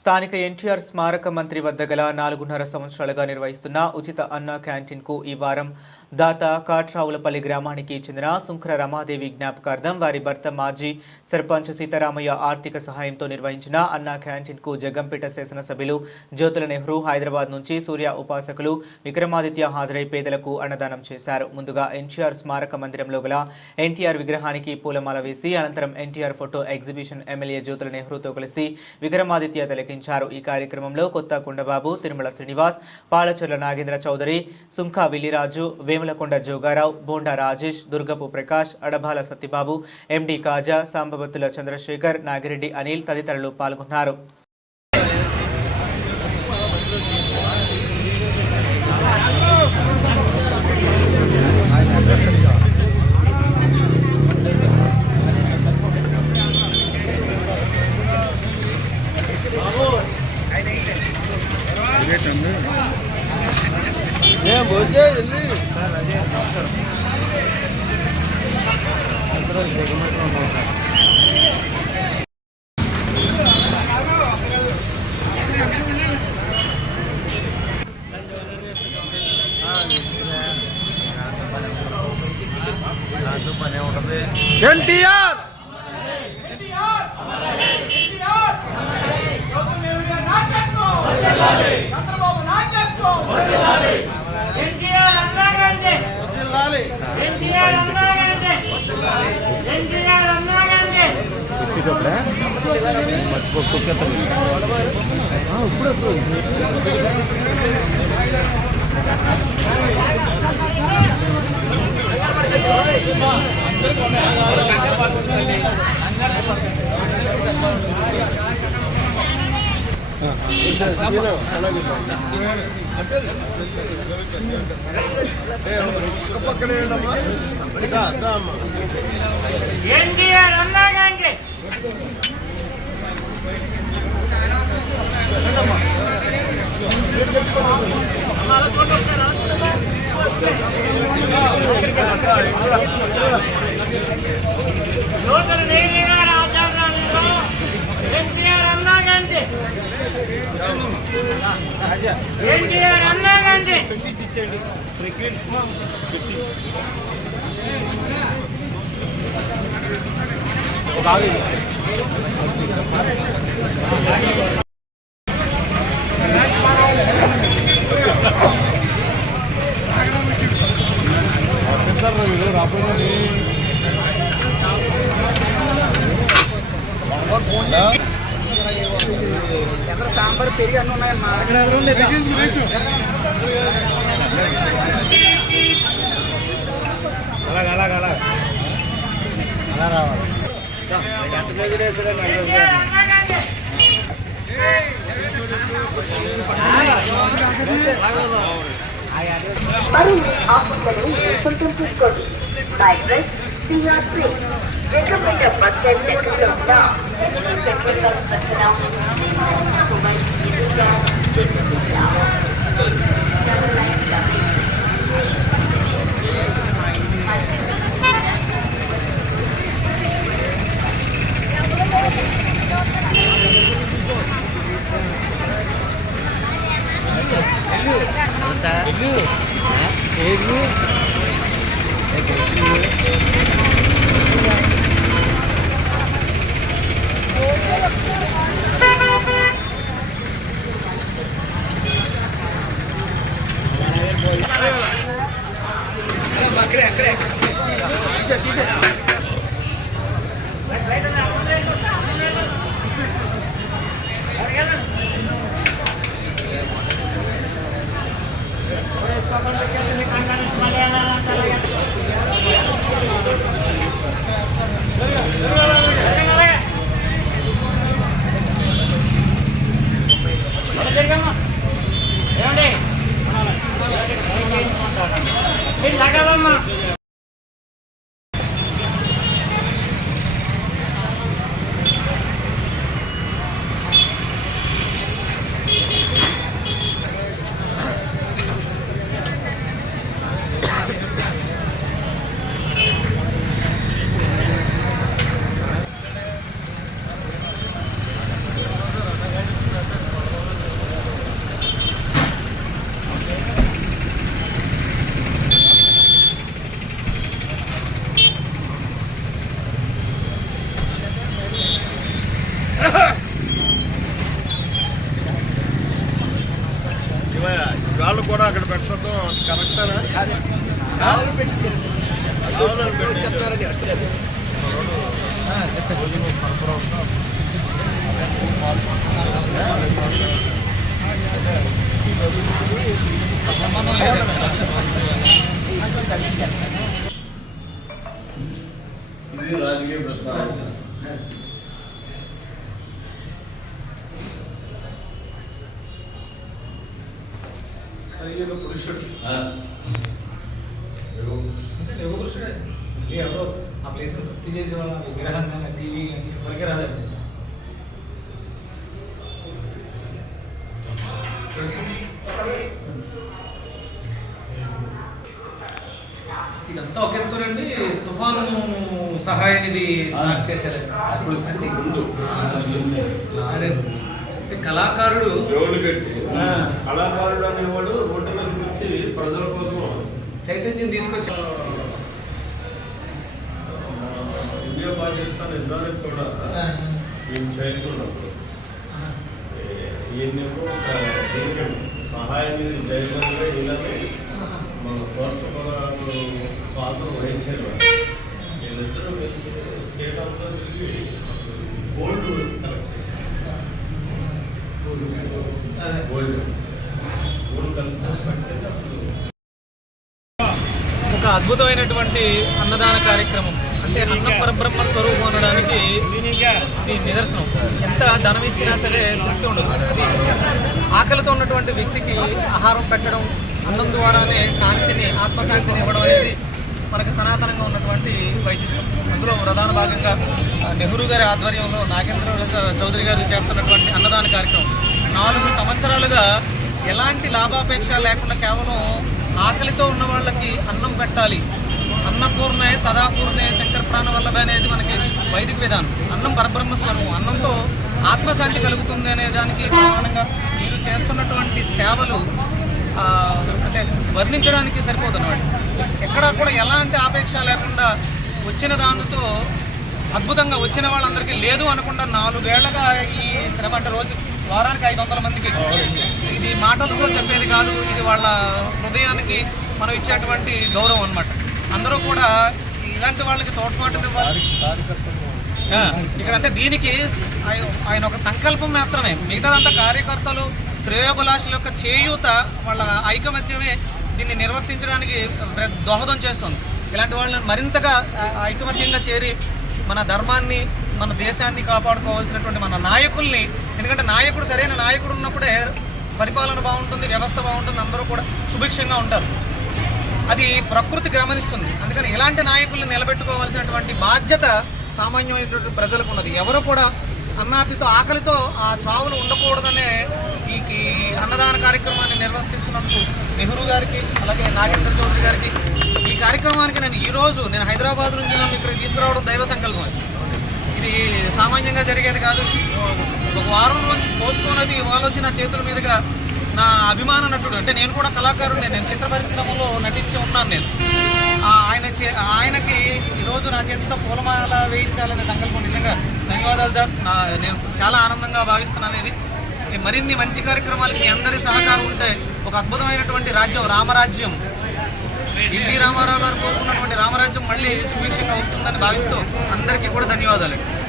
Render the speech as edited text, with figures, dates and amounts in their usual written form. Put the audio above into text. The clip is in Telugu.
స్థానిక ఎన్టీఆర్ స్మారక మంత్రి వద్ద గల 4.5 సంవత్సరాలుగా నిర్వహిస్తున్న ఉచిత అన్న క్యాంటీన్కు ఈ వారం దాత కాట్రావులపల్లి గ్రామానికి చెందిన సుంకర రమాదేవి జ్ఞాపకార్థం వారి భర్త మాజీ సర్పంచ్ సీతారామయ్య ఆర్థిక సహాయంతో నిర్వహించిన అన్న క్యాంటీన్కు జగ్గంపేట శాసనసభ్యులు జ్యోతుల నెహ్రూ హైదరాబాద్ నుంచి సూర్య ఉపాసకులు విక్రమాదిత్య హాజరై పేదలకు అన్నదానం చేశారు. ముందుగా ఎన్టీఆర్ స్మారక మందిరంలో గల ఎన్టీఆర్ విగ్రహానికి పూలమాల వేసి అనంతరం NTR photo exhibition MLA Jyothula నెహ్రూతో కలిసి విక్రమాదిత్య తిలకించారు. ఈ కార్యక్రమంలో కొత్త కొండబాబు, తిరుమల శ్రీనివాస్, పాలచర్ల నాగేంద్ర చౌదరి, సుంకా విల్లిరాజు, వేములకొండ జోగారావు, బోండా రాజేష్, దుర్గపు ప్రకాష్, అడబాల సత్యబాబు, ఎండి కాజా, సాంబవత్తుల చంద్రశేఖర్, నాగిరెడ్డి అనిల్ తదితరులు పాల్గొన్నారు. ఎన్టీఆర్ సాంబార్ పెరిగి అన్నీ ఉన్నాయమ్మా. అలా రావాలి. మరిన్ని ఆఫర్లను సొంతం చేసుకోండి. Address CR3 Jaggampeta bus stand దగ్గరలో ఉన్న HP పెట్రోల్ బంక్ ప్రక్కన రాజకీయ ప్రస్తావన కలియుగ పురుషుడు యుగ పురుషుడే ఎవరో ఆ ప్లేస్ భక్తి చేసే వాళ్ళ విగ్రహం కానీ టీవీ కానీ ఎవరికి రాదండి ఇదంతా ఒక ఎత్తునండి తుఫాను సహాయ నిధి స్టార్ట్ చేశారు అదే అంటే కళాకారుడు చెవులు కట్టి కళాకారుడు అనేవాడు రోడ్డు మీదకి వచ్చి ప్రజల కోసం చైతన్యం తీసుకొచ్చి ఇండియా పాకిస్తాన్ యుద్ధానికి కూడా మేము చేరుకున్నప్పుడు ఈయనేమో దీనికండి సహాయం మీద జైలుగా ఇలానే మన ప్రోత్సాహకాలు పాత్ర వహించారు. వీళ్ళిద్దరూ కలిసి స్టేట్ అంతా తిరిగి గోల్డ్ కలెక్ట్ చేశారు. గోల్డ్ కలెక్ట్ పెట్టండి. అప్పుడు ఒక అద్భుతమైనటువంటి అన్నదాన కార్యక్రమం అంటే అన్న పరబ్రహ్మ స్వరూపం అనడానికి ఇది నిదర్శనం. ఎంత ధనం ఇచ్చినా సరే తృప్తి ఉండదు. అది ఆకలితో ఉన్నటువంటి వ్యక్తికి ఆహారం పెట్టడం, అన్నం ద్వారానే శాంతిని, ఆత్మశాంతిని ఇవ్వడం అనేది మనకు సనాతనంగా ఉన్నటువంటి వైశిష్టం. అందులో ప్రధాన భాగంగా నెహ్రూ గారి ఆధ్వర్యంలో నాగేంద్ర చౌదరి గారు చేస్తున్నటువంటి అన్నదాన కార్యక్రమం 4 సంవత్సరాలుగా ఎలాంటి లాభాపేక్ష లేకుండా కేవలం ఆకలితో ఉన్న వాళ్ళకి అన్నం పెట్టాలి. అన్నపూర్ణే సదాపూర్ణే శంకర ప్రాణవల్లభ అనేది మనకి వైదిక విధానం. అన్నం పరబ్రహ్మ స్వరూపం. అన్నంతో ఆత్మశాంతి కలుగుతుంది అనే దానికి ప్రమాణంగా మీరు చేస్తున్నటువంటి సేవలు అంటే వర్ణించడానికి సరిపోతున్నవాడు. ఎక్కడా కూడా ఎలాంటి ఆపేక్ష లేకుండా వచ్చిన దానితో అద్భుతంగా వచ్చిన వాళ్ళందరికీ లేదు అనకుండా 4 ఏళ్లుగా ఈ శ్రమ అంటే రోజు వారానికి 500 మందికి. ఇది మాటలతో చెప్పేది కాదు, ఇది వాళ్ళ హృదయానికి మనం ఇచ్చేటువంటి గౌరవం అన్నమాట. అందరూ కూడా ఇలాంటి వాళ్ళకి తోడ్పాటు ఇవ్వాలి. ఇక్కడ అంటే దీనికి ఆయన ఒక సంకల్పం మాత్రమే. మిగతాదంతా కార్యకర్తలు, శ్రేయోభిలాషుల యొక్క చేయూత, వాళ్ళ ఐకమత్యమే దీన్ని నిర్వర్తించడానికి దోహదం చేస్తుంది. ఇలాంటి వాళ్ళని మరింతగా ఐకమత్యంగా చేరి మన ధర్మాన్ని, మన దేశాన్ని కాపాడుకోవాల్సినటువంటి మన నాయకుల్ని, ఎందుకంటే నాయకుడు సరైన నాయకుడు ఉన్నప్పుడే పరిపాలన బాగుంటుంది, వ్యవస్థ బాగుంటుంది, అందరూ కూడా సుభిక్షంగా ఉంటారు. అది ప్రకృతి గమనిస్తుంది. అందుకని ఇలాంటి నాయకుల్ని నిలబెట్టుకోవాల్సినటువంటి బాధ్యత సామాన్యమైనటువంటి ప్రజలకు ఉన్నది. ఎవరు కూడా అన్నార్తితో, ఆకలితో ఆ చావులు ఉండకూడదనే ఈ అన్నదాన కార్యక్రమాన్ని నిర్వర్తిస్తున్నందుకు నెహ్రూ గారికి, అలాగే నాగేంద్ర చౌదరి గారికి, ఈ కార్యక్రమానికి నేను హైదరాబాద్ నుంచి నన్ను ఇక్కడికి తీసుకురావడం దైవ సంకల్పం. ఇది సామాన్యంగా జరిగేది కాదు. ఒక వారం రోజు పోసుకున్నది ఇవాళ వచ్చి నా చేతుల మీదుగా నా అభిమాన నటుడు, అంటే నేను కూడా కళాకారుడు, నేను చిత్ర పరిశ్రమలో నటించి ఉన్నాను. నేను ఆయనకి ఈరోజు నా చేతితో పూలమాల వేయించాలనే సంకల్పం. నిజంగా ధన్యవాదాలు సార్. నేను చాలా ఆనందంగా భావిస్తున్నాను. ఇది మరిన్ని మంచి కార్యక్రమాలకి మీ అందరి సహకారం ఉంటే ఒక అద్భుతమైనటువంటి రాజ్యం, రామరాజ్యం, ఎన్టీ రామారావు గారు కోరుకున్నటువంటి రామరాజ్యం మళ్ళీ సుభిక్షంగా వస్తుందని భావిస్తూ అందరికీ కూడా ధన్యవాదాలు.